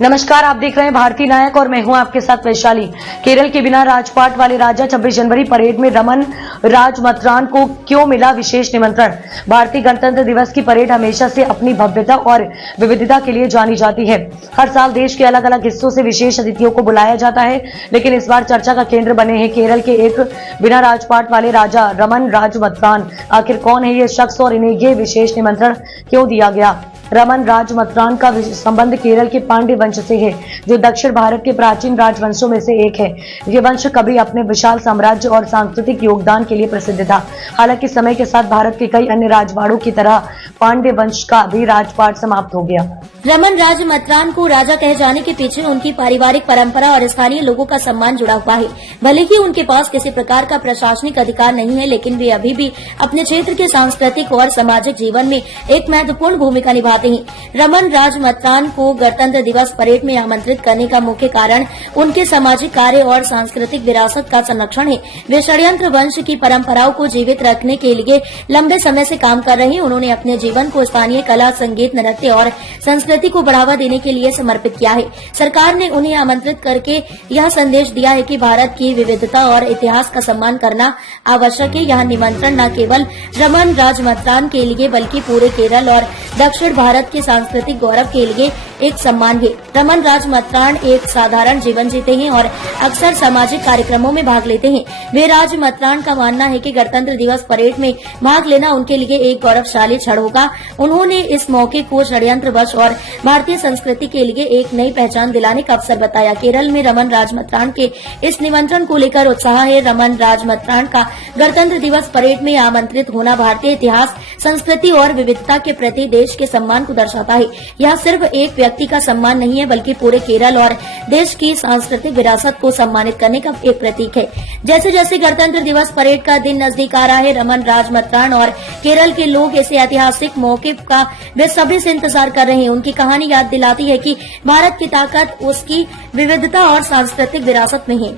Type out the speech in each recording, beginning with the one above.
नमस्कार, आप देख रहे हैं भारतीय नायक और मैं हूं आपके साथ वैशाली। केरल के बिना राजपाट वाले राजा 26 जनवरी परेड में रमन राजमतरान को क्यों मिला विशेष निमंत्रण? भारतीय गणतंत्र दिवस की परेड हमेशा से अपनी भव्यता और विविधता के लिए जानी जाती है। हर साल देश के अलग अलग हिस्सों से विशेष अतिथियों को बुलाया जाता है, लेकिन इस बार चर्चा का केंद्र बने हैं केरल के एक बिना राजपाट वाले राजा रमन राजमतरान। आखिर कौन है ये शख्स और इन्हें ये विशेष निमंत्रण क्यों दिया गया? रमन राजमतरान का संबंध केरल के पांड्य वंश से है, जो दक्षिण भारत के प्राचीन राजवंशों में से एक है। ये वंश कभी अपने विशाल साम्राज्य और सांस्कृतिक योगदान के लिए प्रसिद्ध था। हालांकि समय के साथ भारत के कई अन्य राजवाड़ों की तरह पांड्य वंश का भी राजपाट समाप्त हो गया। रमन राजमतरान को राजा कहे जाने के पीछे उनकी पारिवारिक परंपरा और स्थानीय लोगों का सम्मान जुड़ा हुआ है। भले ही उनके पास किसी प्रकार का प्रशासनिक अधिकार नहीं है, लेकिन वे अभी भी अपने क्षेत्र के सांस्कृतिक और सामाजिक जीवन में एक महत्वपूर्ण भूमिका निभाते हैं। रमन राजमतरान को गणतंत्र दिवस परेड में आमंत्रित करने का मुख्य कारण उनके सामाजिक कार्य और सांस्कृतिक विरासत का संरक्षण है। वे षड्यंत्र वंश की परंपराओं को जीवित रखने के लिए लंबे समय से काम कर रहे हैं। उन्होंने अपने जीवन को स्थानीय कला, संगीत, नृत्य और संस्कृति को बढ़ावा देने के लिए समर्पित किया है। सरकार ने उन्हें आमंत्रित करके यह संदेश दिया है कि भारत की विविधता और इतिहास का सम्मान करना आवश्यक है। यह निमंत्रण न केवल रमन राजमतरान के लिए बल्कि पूरे केरल और दक्षिण भारत के सांस्कृतिक गौरव के लिए एक सम्मान है। रमन राजमतरान एक साधारण जीवन जीते हैं और अक्सर सामाजिक कार्यक्रमों में भाग लेते हैं। वे राजमतरान का मानना है कि गणतंत्र दिवस परेड में भाग लेना उनके लिए एक गौरवशाली क्षण होगा। उन्होंने इस मौके को षड्यंत्रवश और भारतीय संस्कृति के लिए एक नई पहचान दिलाने का अवसर बताया। केरल में रमन राजमतरान के इस निमंत्रण को लेकर उत्साह है। रमन राजमतरान का गणतंत्र दिवस परेड में आमंत्रित होना भारतीय इतिहास, संस्कृति और विविधता के प्रति देश के सम्मान को दर्शाता है। यह सिर्फ एक व्यक्ति का सम्मान नहीं है, बल्कि पूरे केरल और देश की सांस्कृतिक विरासत को सम्मानित करने का एक प्रतीक है। जैसे जैसे गणतंत्र दिवस परेड का दिन नजदीक आ रहा है, रमन राजमतरान और केरल के लोग इस ऐतिहासिक मौके का बेसब्री से इंतजार कर रहे हैं। उनकी कहानी याद दिलाती है कि भारत की ताकत उसकी विविधता और सांस्कृतिक विरासत में है।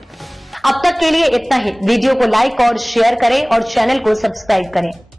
अब तक के लिए इतना ही। वीडियो को लाइक और शेयर करें और चैनल को सब्सक्राइब करें।